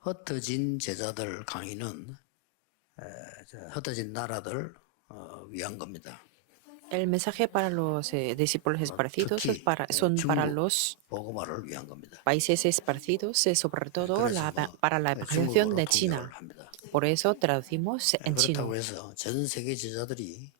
흩어진 제자들 강의는 흩어진 나라들 위한 겁니다. El mensaje para los discípulos esparcidos 특히 son para 중국 los 복음화를 위한 겁니다. países esparcidos, sobre todo 그래서 para la evangelización 중국어로 de 통역을 China. 합니다. Por eso traducimos en 그렇다고 chino. 해서 전 세계 제자들이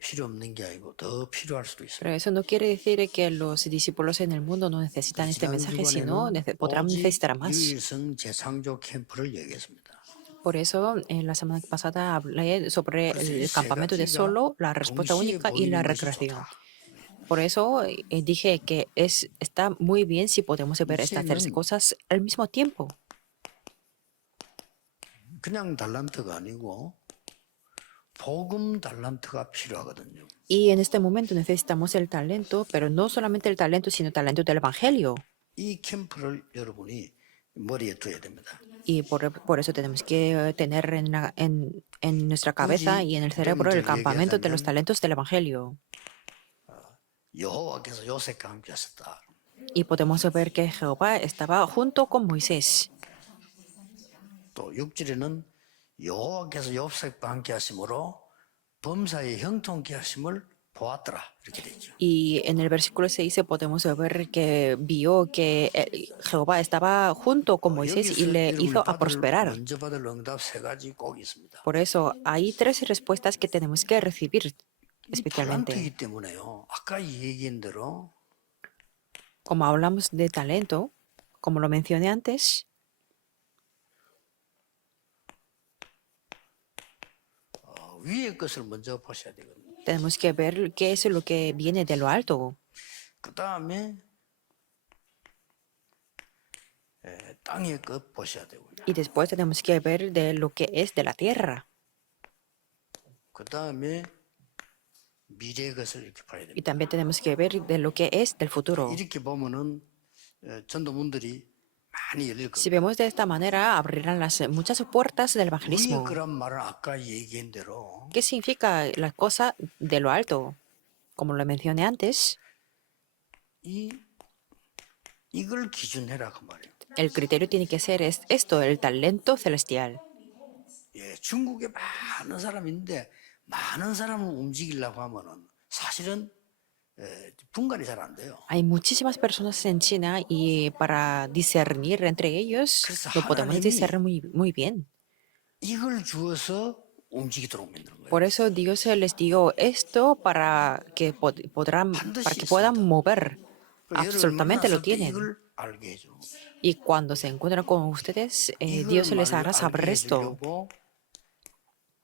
필요 없는 게 아니고 더 필요할 수도 Pero 있습니다. eso no quiere decir que los discípulos en el mundo no necesitan este 지난 mensaje, sino 주간에는 podrán 오직 necesitar más. 유일성 재창조 캠프를 얘기했습니다. Por eso, en la semana pasada hablé sobre 그래서 이 el 세 campamento de 가지가 solo, la respuesta 동시에 única y la 보이는 것이 recreación. 좋다. Por eso dije que está muy bien si podemos ver estas tres 이제는 cosas al mismo tiempo. 그냥 달란트가 아니고 복음 달란트가 필요하거든요. Y en este momento necesitamos el talento, pero no solamente el talento, sino el talento del Evangelio. 이 캠프를 여러분이 머리에 둬야 됩니다. Y por eso tenemos que tener en nuestra cabeza y en el cerebro el campamento de los talentos del Evangelio. 여호와께서 요셉과 함께 하셨다. Y podemos ver que Jehová estaba junto con Moisés. 또 6절에는 여호와께서 요셉과 함께 하심으로 범사의 형통케 하심을 보았더라. 이렇게 되죠. Y en el versículo 6 podemos ver que vio que Jehová estaba junto con Moisés y le hizo a prosperar. 먼저 받을 응답 세 가지 꼭 있습니다. Por eso hay tres respuestas que tenemos que recibir 이 especialmente. 달란트이기 때문에요. 아까 얘기한 대로 Como hablamos de talento, como lo mencioné antes, 위의 것을 먼저 보셔야 되거든요. tenemos que ver qué es lo que viene de lo alto. 그 다음에 땅의 것 보셔야 되고요. Y después tenemos que ver de lo que es de la tierra. 그 다음에 미래의 것을 이렇게 봐야 Y 됩니다. también tenemos que ver de lo que es del futuro. 이렇게 보면은 전도문들이 많이 열릴 Si 겁니다. vemos de esta manera, abrirán muchas puertas del 위의 evangelismo. 거란 말은 아까 얘기한 대로 ¿Qué significa la cosa de lo alto? Como lo mencioné antes, 이걸 기준해라 그 말이에요. el criterio tiene que ser esto, el talento celestial. 예, 중국에 많은 사람이 있는데 많은 사람을 움직이려고 하면은 사실은 분간이 잘 안 돼요. Hay muchísimas personas en China y para discernir entre ellos no podemos discernir muy bien. 이걸 주어서 움직이도록 만드는 거예요. Por eso Dios les dio esto para que puedan mover. Absolutamente lo tienen. 이걸 알게 해줘. Y cuando se encuentran con ustedes, Dios les hará saber esto.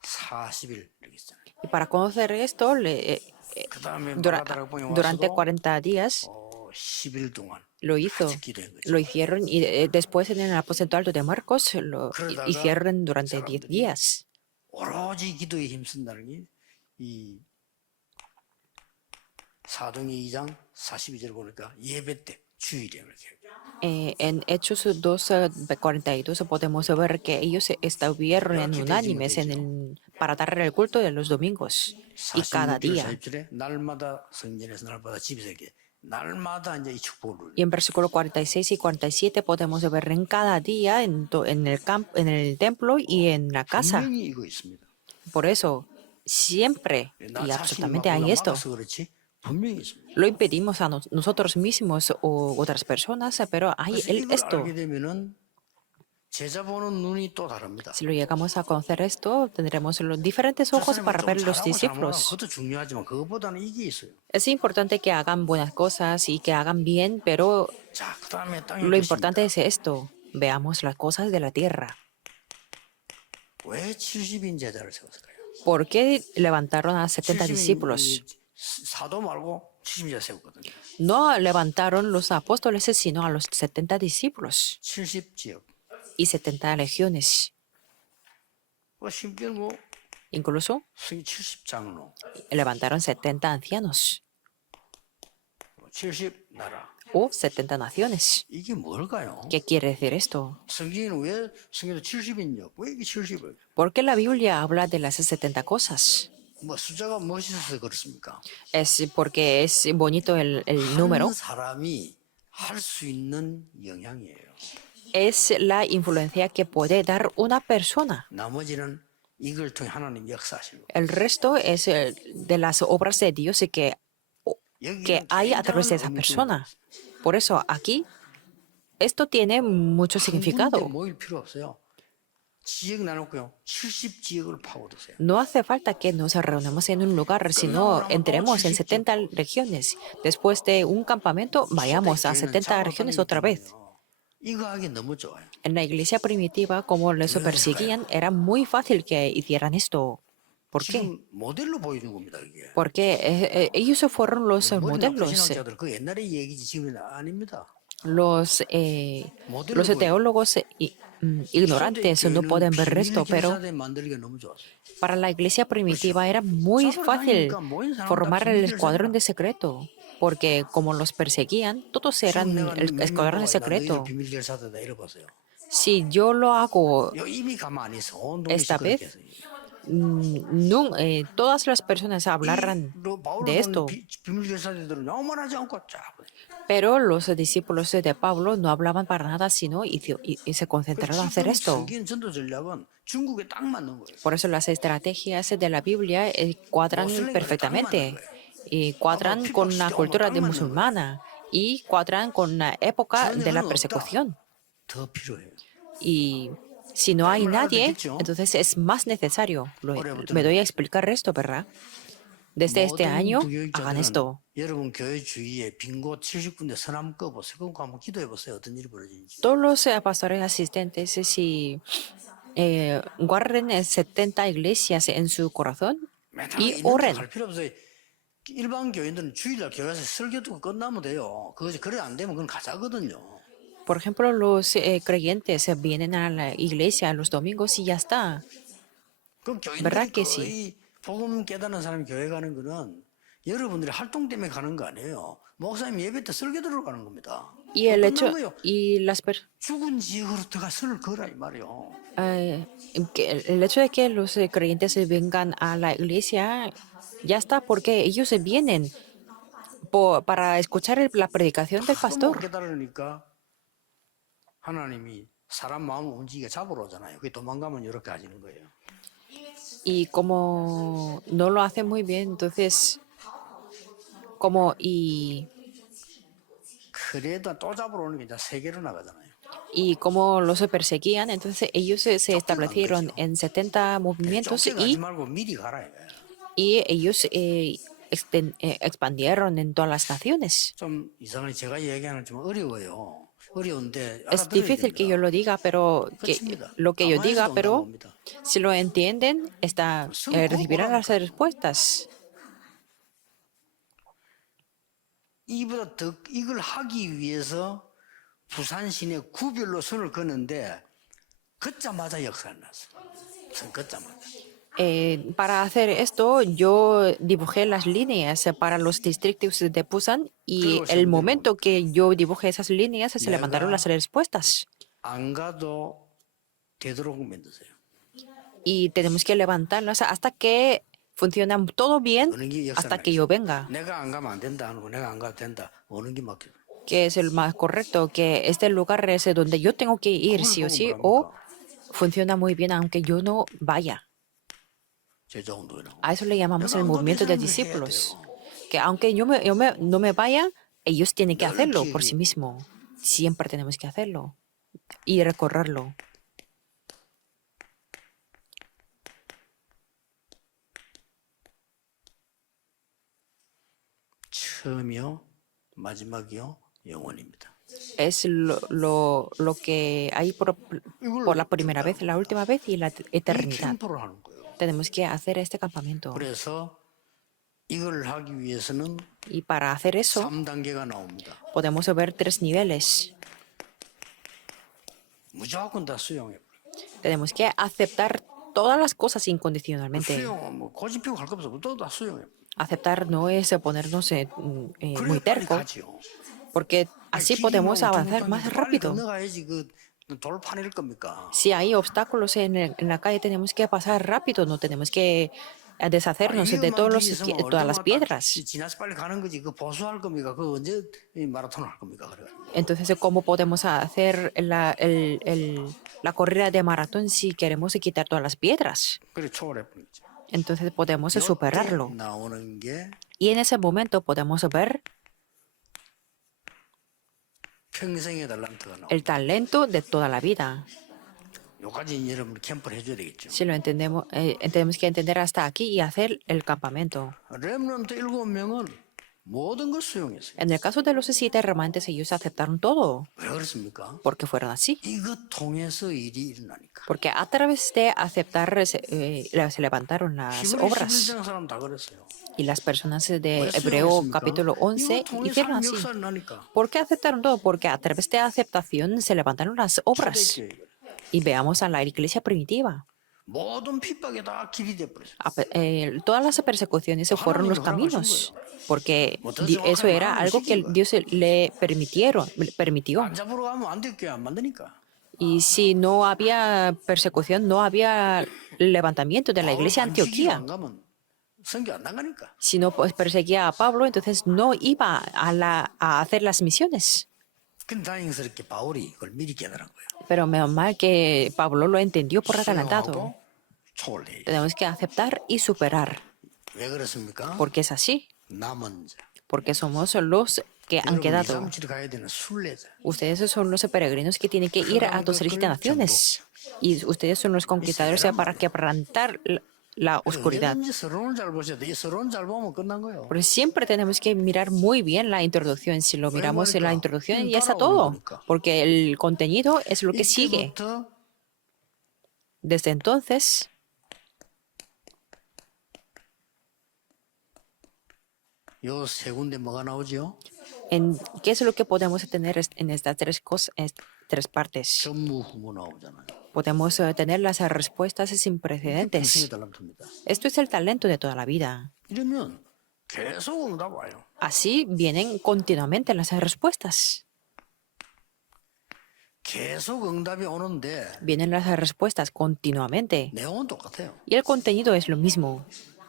40일 이렇게 있잖아요. Y para conocer esto, 그다음에 durante 40 días 10일 동안 lo hicieron y después en el aposento alto de Marcos lo hicieron durante 10 días. 오로지 기도에 힘쓴다는 게 이 사도행전 2장 42절 보니까 예배 때 주일에 이렇게. En Hechos 2:42 podemos ver que ellos estuvieron unánimes para dar el culto de los domingos y cada día. 40절 날마다 성전에서 날마다 집에서 이렇게 날마다 이제 이 축복을. Y en versículo 46 y 47 podemos ver en cada día en el templo y en la casa. 분명히 이거 있습니다. Por eso, siempre y absolutamente hay esto. 그렇지 분명히 있습니다. Lo impedimos a nosotros mismos o otras personas, pero hay 이걸 esto. 알게 되면은 제자 보는 눈이 또 다릅니다. Si lo llegamos a conocer esto, tendremos los diferentes ojos para ver los discípulos. 그것도 중요하지만 그것보다는 이게 있어요. Es importante que hagan buenas cosas y que hagan bien, pero 자, 그다음에 땅의 lo 것입니다. importante es esto. Veamos las cosas de la tierra. 왜 70인 제자를 세웠을까요? ¿Por qué levantaron a 70 discípulos? 사도 말고 70제자 세웠거든요. No levantaron los apóstoles, sino a los 70 discípulos 70지역. y 70 legiones. 심지어는 뭐 Incluso 70장로, levantaron 70 ancianos 70나라. o 70 naciones. 이게 뭘까요? ¿Qué quiere decir esto? 성경에는 왜 성경에 70인요? 왜 이게 70을? ¿Por qué la Biblia habla de las 70 cosas? 뭐 숫자가 멋있어서 그렇습니까? Es porque es bonito el número. 한 사람이 할 수 있는 영향이에요. es la influencia que puede dar una persona. 나머지는 이걸 통해 하나님 역사하시는 거예요. El resto es de las obras de Dios que 여기는 hay a través de 굉장한 esa 의미를 persona. Por eso aquí esto tiene mucho 한 군데 significado. 모일 필요 없어요. 지역 나눴고요. 70지역을 파고드세요. No hace falta que nos reunamos en un lugar, sino entremos en 70 regiones. Después de un campamento, vayamos a 70 regiones otra vez. 이거 하기 너무 좋아요. En la iglesia primitiva, como les perseguían, era muy fácil que hicieran esto. ¿Por qué? 지금 모델로 보여준 겁니다, 이게. Porque ellos fueron los 머리 나쁜 modelos, 신학자들 그 옛날의 얘기지 지금은 아닙니다. los teólogos ignorantes no pueden ver esto, pero 교사대 만들기가 너무 좋았어요. para la iglesia primitiva era muy fácil formar el escuadrón de secreto, porque como los perseguían, todos eran el escuadrón de secreto. 비밀 결사대다 이러보세요. Si yo lo hago 이미 가만히 있어. 온 동네 esta 시끄럽게 vez, 해서. todas las personas hablarán de esto. 비밀 결사대들은 영원하지 않고 쫙. Pero los discípulos de Pablo no hablaban para nada, sino y se concentraron a hacer esto. 성경 전도 전략은 중국에 딱 맞는 거예요. Por eso las estrategias de la Biblia cuadran perfectamente y cuadran con la cultura de musulmana y cuadran con la época de la persecución. 더 필요해요. Y si no hay nadie, entonces es más necesario. Me doy a explicar esto, ¿verdad? Desde este año, hagan esto. 여러분 교회 주위에 빈 곳 70군데 서남 꺼 보세요. 그거 한번 기도해 보세요. 어떤 일이 벌어지는지. Todos los pastores asistentes, si guarden 70 iglesias en su corazón y oren. 갈 필요 없어요. 일반 교인들은 주일날 교회에서 설교 듣고 끝나면 돼요. 그것이 그래 안 되면 그건 가짜거든요. Por ejemplo, los creyentes vienen a la iglesia los domingos y ya está. 그 교인들이 ¿Verdad que 거의 복음 깨닫는 사람이 교회 가는 거는 여러분들이 활동 때문에 가는 거 아니에요. 목사님 예배 때 설교 들으러 가는 겁니다. Y el hecho 끝난 거예요. y las 죽은 지역으로 들어가 선을 걸라 이 말이에요. el hecho de que los creyentes vengan a la iglesia ya está porque ellos vienen para escuchar la predicación del 못 pastor. 깨달으니까 하나님이 사람 마음을 움직이게 잡으러 오잖아요. 그게 도망가면 이렇게 하시는 거예요. Y como no lo hacen muy bien, entonces 그래도 또 잡으러 오는 게 이제 세계로 나가잖아요. y como los perseguían, entonces ellos se establecieron en 70 movimientos 쫓겨가지 말고 미리 가라 이거예요. y ellos expandieron en todas las naciones. 좀 이상하게 제가 얘기하는 좀 어려워요. 어려운데 Es difícil que yo lo diga, pero lo que yo diga, pero si lo entienden, recibirán las respuestas. 이보다 더 이걸 하기 위해서 부산 시내 구별로 선을 걷는데 걷자마자 역사가 났어. 선 걷자마자. Para hacer esto, yo dibujé las líneas para los distritos de Busan y el momento que yo dibujé esas líneas se levantaron las respuestas. 안 가도 되도록 만드세요. Y tenemos que levantarlas hasta que funcionan todo bien, hasta que yo venga. 내가 안 가면 안 된다 하는 거 내가 안 가도 된다. 오는 게 맞게. Que es el más correcto, que este lugar es donde yo tengo que ir sí o sí, o funciona muy bien aunque yo no vaya. A eso le llamamos el movimiento de discípulos. Que aunque no me vaya, ellos tienen que hacerlo por sí mismos. Siempre tenemos que hacerlo y recorrerlo. 처음이요, 마지막이요, 영원입니다. Es lo que hay por la primera vez, la última vez y la eternidad. 캠프를 하는 거예요. Tenemos que hacer este campamento. 그래서 이걸 하기 위해서는 Y para hacer eso, 3단계가 나옵니다. podemos ver 3 niveles. 무조건 다 수용해. Tenemos que aceptar todas las cosas incondicionalmente. 수용은 뭐 고집피고 갈 거 없어. 다 수용해. Aceptar no es ponernos muy 그래 빨리 tercos, 가지요. porque así podemos avanzar más 빨리 rápido. 건너가야지 그 돌판일 겁니까? Si hay obstáculos en la calle, tenemos que pasar rápido, no tenemos que a deshacernos de 이것만 todos 뒤에 있으면 todas las 얼마나 딱 piedras. 지나서 빨리 가는 거지. 그 보수할 겁니까? 그 언제 이 마라톤을 할 겁니까? 그래. Entonces, ¿cómo podemos hacer la carrera de maratón si queremos quitar todas las piedras? 그래 초월해 버린 거죠. Entonces podemos 이때 superarlo. 나오는 게 Y en ese momento podemos ver 평생의 달란트가 나옵니다. el talento de toda la vida. 요까지 여러분 캠프를 해줘야 되겠죠. Si lo entendemos, tenemos que entender hasta aquí y hacer el campamento. 렘넌트 7명은 모든 걸 수용했어요. En el caso de los 7 remanentes, ellos aceptaron todo. 왜 그렇습니까? Porque fueron así. 이것 통해서 일이 일어나니까. Porque a través de aceptar se levantaron las 히브리 obras. 11장 사람 다 그랬어요. Y las personas de 왜 Hebreo 수용했습니까? capítulo 11 이거 통해서 hicieron 하나님 así. 역사를 나니까. ¿Por qué aceptaron todo? Porque a través de aceptación se levantaron las obras. 초대교회. Y veamos a la iglesia primitiva. 모든 핍박에 다 길이 돼버렸어요. Todas las persecuciones se fueron los caminos. Porque eso era algo que Dios le permitió. 안 잡으러 가면 안 될 게 안 만드니까. Y si no había persecución, no había levantamiento de la iglesia de Antioquía. 안 가면 선교 안 나가니까. Si no pues, perseguía a Pablo, entonces no iba a hacer las misiones. 근데 다행스럽게 바울이 그걸 미리 깨달은 거예요. Pero menos mal que Pablo lo entendió por adelantado. 수용하고 초월해. Tenemos que aceptar y superar. 왜 그렇습니까? Porque es así. 남은 자. Porque somos los que han quedado. 237 가야 되는 순례자. Ustedes son los peregrinos que tienen que ir a tus naciones. Y ustedes son los conquistadores para quebrantar la oscuridad. 언제든지 서론을 잘 보셔야 돼. 이 서론 잘 보면 끝난 거예요. Porque siempre tenemos que mirar muy bien la introducción. Si lo miramos en la introducción, ya está todo. Porque el contenido es lo que sigue. 이때부터 Desde entonces, 요 세 군데 뭐가 나오죠? ¿qué es lo que podemos tener en estas tres partes? 전무후무 나오잖아요. Podemos tener las respuestas sin 평생의 precedentes. 달란트입니다. Esto es el talento de toda la vida. 이러면 계속 응답 와요. Así vienen continuamente las respuestas. 계속 응답이 오는데 Vienen las respuestas continuamente. 내용은 똑같아요. Y el contenido es lo mismo.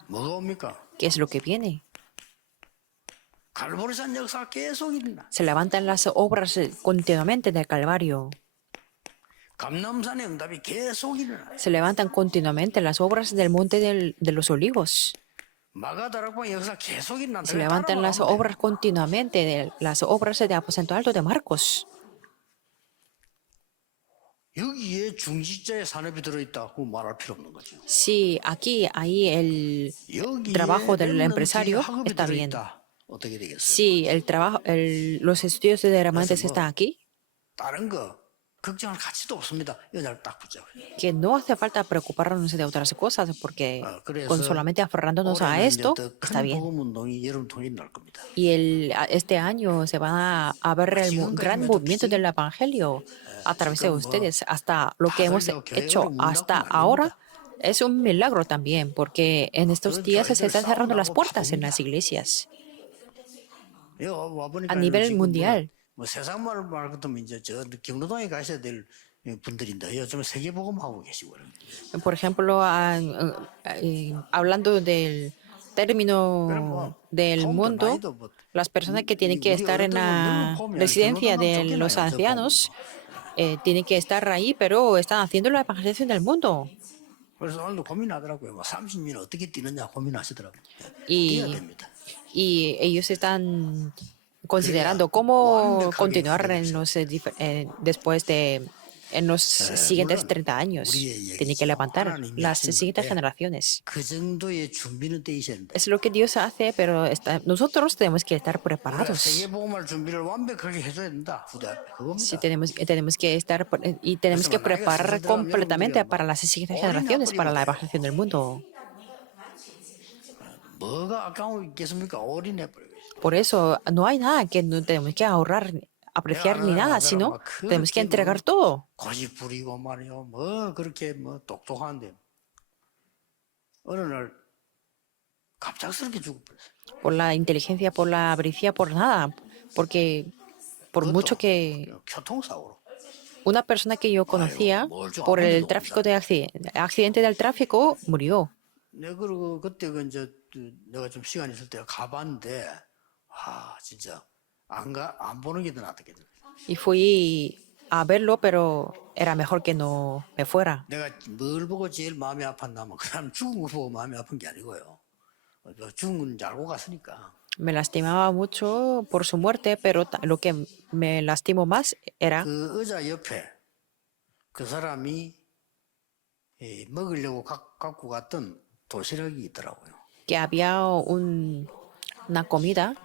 뭐가 옵니까? ¿Qué es lo que viene? 갈보리산 역사가 계속 일어나. Se levantan las obras continuamente del Calvario. 감람산의 응답이 계속 일어나. Se levantan continuamente las obras del Monte de los Olivos. 마가다락방 역사 계속 일어난다. Se levantan las obras continuamente, las obras de Aposento Alto de Marcos. 여기에 중직자의 산업이 들어있다고 말할 필요 없는 거죠. Sí, aquí, ahí el 여기에 trabajo del 렘넌트의 empresario 학업이 está bien. 들어있다. 어떻게 되겠어요? Sí, el trabajo, los estudios de remanentes están aquí. 다른 거 걱정할 가치도 없습니다. 여자를 딱 붙잡아요. Que no hace falta preocuparnos de otras cosas porque 그래서 con solamente aferrándonos a esto está 큰 bien. 복음 운동이 여러분 통해 날 겁니다. Y este año se va a ver el gran movimiento del Evangelio a través de ustedes. Hasta lo que hemos hecho hasta ahora es un milagro también, porque en estos días se están cerrando las puertas en las iglesias a nivel mundial. 뭐 세상 말 같으면 이제 저 경로당에 가셔야 될 분들인데 요즘 세계 복음 하고 계시고 그래요. Por ejemplo, hablando del término del mundo, las personas que tienen que estar en la residencia de los ancianos tienen que estar ahí, pero están haciendo la evangelización del mundo. 그래서 오늘도 고민하더라고요. 뭐 30년 어떻게 뛰느냐 고민하시더라고요. Y, 뛰어야 됩니다. y ellos están considerando cómo continuar después de en los siguientes 30 años. Tiene que levantar las siguientes generaciones. 그 정도의 준비는 돼 있어야 된다. Es lo que Dios hace, pero nosotros tenemos que estar 우리가 preparados. 세계 복음할 준비를 완벽하게 해줘야 된다. 후대 그겁니다. Sí, tenemos que estar y tenemos que preparar completamente para las siguientes generaciones, para la evangelización del mundo. 뭐가 아까운 게 있겠습니까? 올인해 버려요. Por eso no hay nada que no tenemos que ahorrar, apreciar ni nada, sino tenemos que entregar todo. 고집 부리고 말이요. 뭐 그렇게 뭐 똑똑한데 어느 날 갑작스럽게 죽어버렸어요. Por la inteligencia, por la avaricia, por nada. Porque por mucho que 교통사고로. una persona que yo conocía por el tráfico de accidente del tráfico murió. 내가 그때 이제 내가 좀 시간 있을 때 가봤는데 진짜 안 보는 게 더 낫겠다. Y fui a verlo, pero era mejor que no me fuera. 내가 뭘 보고 제일 마음이 아팠냐면 그 사람 죽은 거 보고 마음이 아픈 게 아니고요. 죽은 건 이제 알고 갔으니까. Me lastimaba mucho por su muerte, pero lo que me lastimó más era 그 의자 옆에 그 사람이 먹으려고 갖고 갔던 도시락이 있더라고요. que había una comida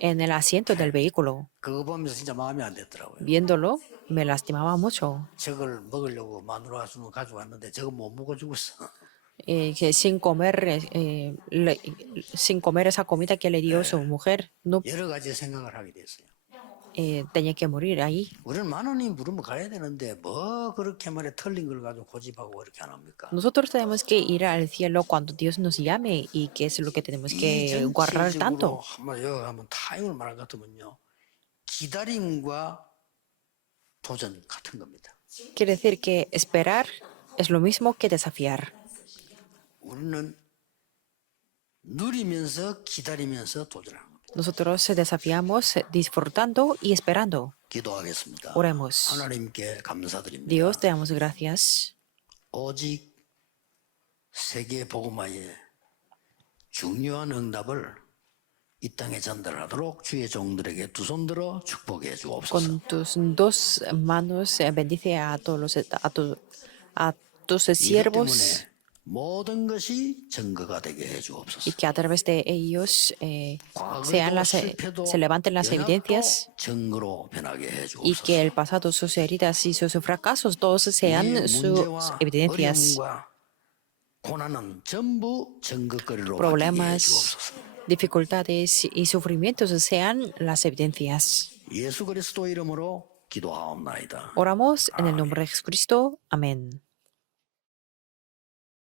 en el asiento del vehículo. 그거 보면서 진짜 마음이 안 됐더라고요. Viéndolo, me lastimaba mucho. 저걸 먹으려고 마누라가 주면 가져왔는데 저거 못 먹어 죽었어. Que sin comer esa comida que le dio su mujer, no 여러 가지 생각을 하게 됐어요. tenía que morir ahí. 우리는 하나님 부르면 가야 되는데 뭐 그렇게 말해 틀린 걸 가지고 고집하고 그렇게 안 합니까? Nosotros tenemos que ir al cielo cuando Dios nos llame y qué es lo que tenemos que guardar 전체적으로 tanto. 한번 타임을 말할 것 같으면요. 기다림과 도전 같은 겁니다. Quiere decir que esperar es lo mismo que desafiar. 우리는 누리면서 기다리면서 도전하는 겁니다. Nosotros desafiamos disfrutando y esperando. 기도하겠습니다. Oremos. 하나님께 감사드립니다. Dios, te damos gracias. 오직 세계 복음화의 중요한 응답을 이 땅에 전달하도록 주의 종들에게 두 손 들어 축복해 주옵소서. Con tus dos manos bendice a todos a tus 이것 siervos 때문에 모든 것이 증거가 되게 해 주옵소서. y que a través de ellos 과거도 실패도 se levanten las evidencias 연약도 증거로 변하게 해 y 주옵소서. que el pasado, sus heridas y sus fracasos, todos sean 우리의 sus 문제와 evidencias. 어려움과 고난은 전부 증거거리로 바뀌게 해 Problemas, 주옵소서. dificultades y sufrimientos sean las evidencias. 예수 그리스도 이름으로 기도하옵나이다. Oramos en el nombre de Jesucristo. Amén.